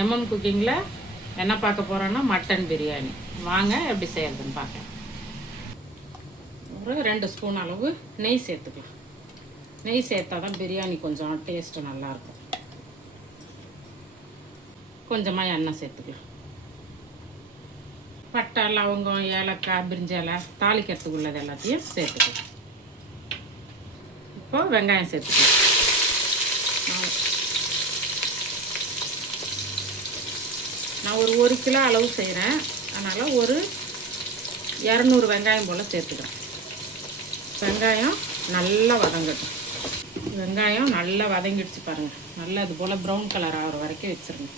MM குக்கிங்கில் என்ன பார்க்க போகிறோன்னா மட்டன் பிரியாணி. வாங்க எப்படி செய்யறதுன்னு பார்க்கலாம். ஒரு 2 ஸ்பூன் அளவு நெய் சேர்த்துக்கலாம். நெய் சேர்த்தா தான் பிரியாணி கொஞ்சம் டேஸ்ட்டு நல்லாயிருக்கும். கொஞ்சமாக எண்ணெய் சேர்த்துக்கலாம். பட்டை, லவங்கம், ஏலக்காய், பிரிஞ்சாலை தாளிக்கிறதுக்கு உள்ளது எல்லாத்தையும் சேர்த்துக்கலாம். இப்போ வெங்காயம் சேர்த்துக்கலாம். நான் ஒரு 1 கிலோ அளவு செய்கிறேன், அதனால் ஒரு 200 வெங்காயம் போல் சேர்த்துக்கிறேன். வெங்காயம் நல்லா வதங்கட்டும். வெங்காயம் நல்லா வதங்கிடுச்சு பாருங்கள். நல்லா இது போல் ப்ரௌன் கலர் ஆகிற வரைக்கும் வச்சுருங்க.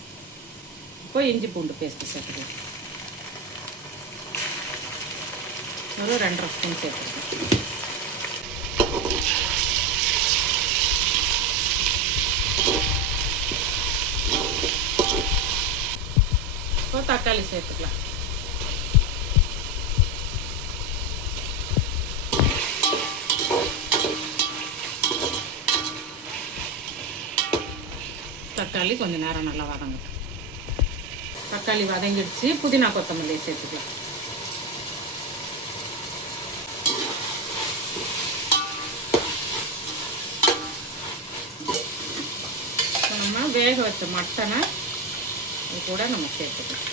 இப்போ இஞ்சி பூண்டு பேஸ்ட்டு சேர்த்துக்கலாம். ஒரு 2.5 ஸ்பூன் சேர்த்துக்கலாம். இப்போ தக்காளி சேர்த்துக்கலாம். தக்காளி கொஞ்சம் நேரம் நல்லா வதங்கட்டும். தக்காளி வதங்கிடுச்சு. புதினா கொத்தமல்லி சேர்த்துக்கலாம். நம்ம வேக வச்ச மட்டனை இது கூட நம்ம சேர்த்துக்கலாம்.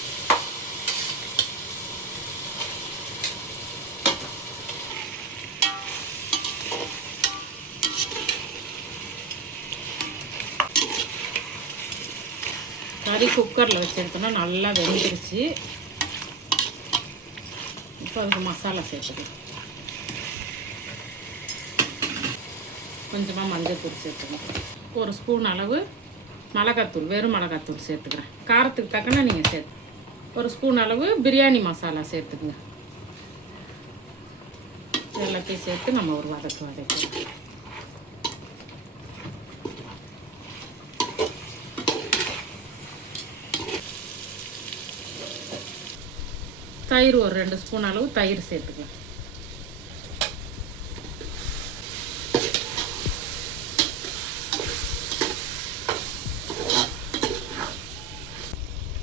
கறி குக்கரில் வச்சுருக்கோன்னா நல்லா வெந்துருச்சு. இப்போ அதுக்கு மசாலா சேர்த்துக்கலாம். கொஞ்சமாக மஞ்சள் தூள் சேர்த்துக்கணும். 1 ஸ்பூன் அளவு மிளகாத்தூள், வெறும் மிளகாத்தூள் சேர்த்துக்கிறேன். காரத்துக்கு தக்கன நீங்கள் சேர்த்து 1 ஸ்பூன் அளவு பிரியாணி மசாலா சேர்த்துக்குங்க. எல்லாத்தையும் சேர்த்து நம்ம ஒரு வதக்கலாம். தயிர் ஒரு 2 ஸ்பூன் அளவு தயிர் சேர்த்துக்கலாம்.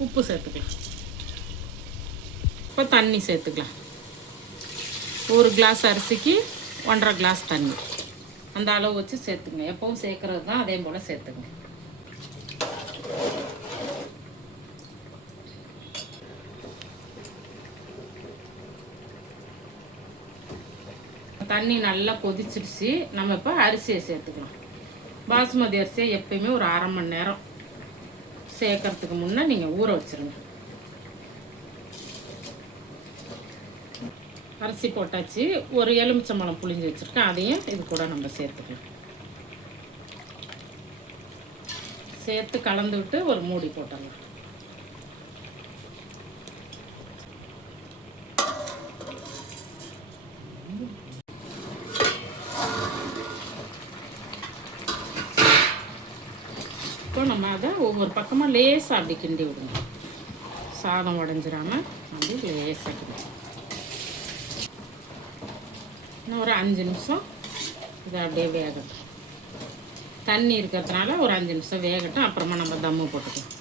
உப்பு சேர்த்துக்கலாம். இப்போ தண்ணி சேர்த்துக்கலாம். 1 கிளாஸ் அரிசிக்கு 1.5 கிளாஸ் தண்ணி, அந்த அளவு வச்சு சேர்த்துங்க. எப்பவும் சேர்க்கறது தான், அதே போல் சேர்த்துங்க. தண்ணி நல்லா கொதிச்சிடுச்சு. நம்ம இப்போ அரிசியை சேர்த்துக்கலாம். பாசுமதி அரிசியை எப்பயுமே ஒரு 1/2 மணி நேரம் சேர்க்கறதுக்கு முன்னே நீங்கள் ஊற வச்சுருங்க. அரிசி போட்டாச்சு. ஒரு எலுமிச்சம்பழம் புளிஞ்சு வச்சுருக்கேன், அதையும் இது கூட நம்ம சேர்த்துக்கலாம். சேர்த்து கலந்து விட்டு ஒரு மூடி போட்டுடலாம். இப்போ நம்ம அதை ஒவ்வொரு பக்கமாக லேசாக அப்படி கிண்டி விடுங்க. சாதம் உடஞ்சிடாமல் அப்படி லேசாக கிண்டி. இன்னும் ஒரு 5 நிமிஷம் இதை அப்படியே வேகட்டும். தண்ணி இருக்கிறதுனால ஒரு 5 நிமிஷம் வேகட்டும். அப்புறமா நம்ம தம்மு போட்டுக்கலாம்.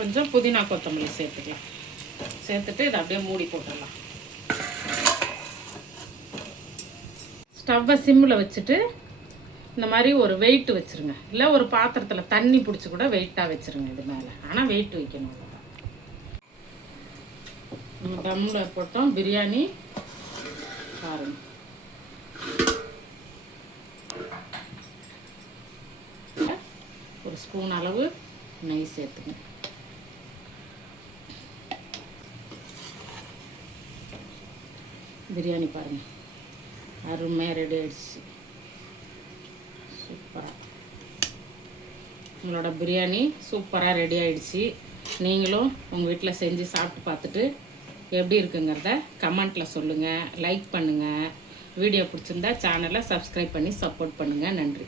கொஞ்சம் புதினா கொத்தமல்லி சேர்த்துக்கலாம். சேர்த்துட்டு இதை அப்படியே மூடி போட்டுடலாம். ஸ்டவ்வை சிம்மில் வச்சுட்டு இந்த மாதிரி ஒரு வெயிட் வச்சுருங்க. இல்லை ஒரு பாத்திரத்தில் தண்ணி பிடிச்சி கூட வெயிட்டாக வச்சுருங்க இது மேலே. ஆனால் வெயிட் வைக்கணும். நம்ம தம்மில் போட்டோம் பிரியாணி பாருங்க. ஒரு ஸ்பூன் அளவு நெய் சேர்த்துங்க. பிரியாணி பாருங்கள், அருமையாக ரெடி ஆகிடுச்சு. சூப்பராக உங்களோட பிரியாணி சூப்பராக ரெடி ஆகிடுச்சு. நீங்களும் உங்கள் வீட்டில் செஞ்சு சாப்பிட்டு பார்த்துட்டு எப்படி இருக்குங்கிறத கமெண்ட்டில் சொல்லுங்கள். லைக் பண்ணுங்கள். வீடியோ பிடிச்சிருந்தா சேனலை சப்ஸ்கிரைப் பண்ணி சப்போர்ட் பண்ணுங்கள். நன்றி.